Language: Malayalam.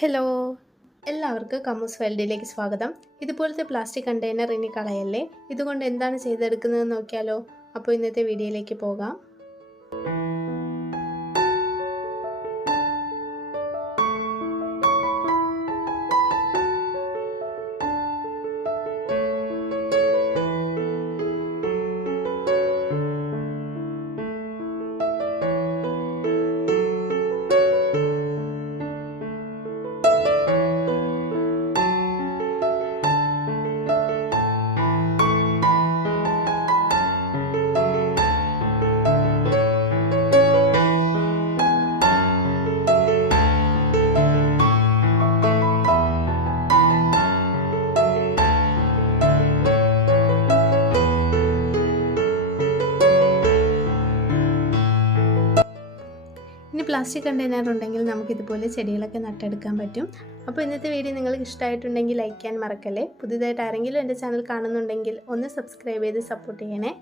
ഹലോ! എല്ലാവർക്കും കമ്മൂസ് വേൾഡിലേക്ക് സ്വാഗതം. ഇതുപോലത്തെ പ്ലാസ്റ്റിക് കണ്ടെയ്നർ ഇനി കളയല്ലേ. ഇതുകൊണ്ട് എന്താണ് ചെയ്തെടുക്കുന്നതെന്ന് നോക്കിയാലോ? അപ്പോൾ ഇന്നത്തെ വീഡിയോയിലേക്ക് പോകാം. ഇനി പ്ലാസ്റ്റിക് കണ്ടെയ്നർ ഉണ്ടെങ്കിൽ നമുക്കിതുപോലെ ചെടികളൊക്കെ നട്ടെടുക്കാൻ പറ്റും. അപ്പോൾ ഇന്നത്തെ വീഡിയോ നിങ്ങൾക്ക് ഇഷ്ടമായിട്ടുണ്ടെങ്കിൽ ലൈക്ക് ചെയ്യാൻ മറക്കല്ലേ. പുതിയതായിട്ട് ആരെങ്കിലും എൻ്റെ ചാനൽ കാണുന്നുണ്ടെങ്കിൽ ഒന്ന് സബ്സ്ക്രൈബ് ചെയ്ത് സപ്പോർട്ട് ചെയ്യണേ.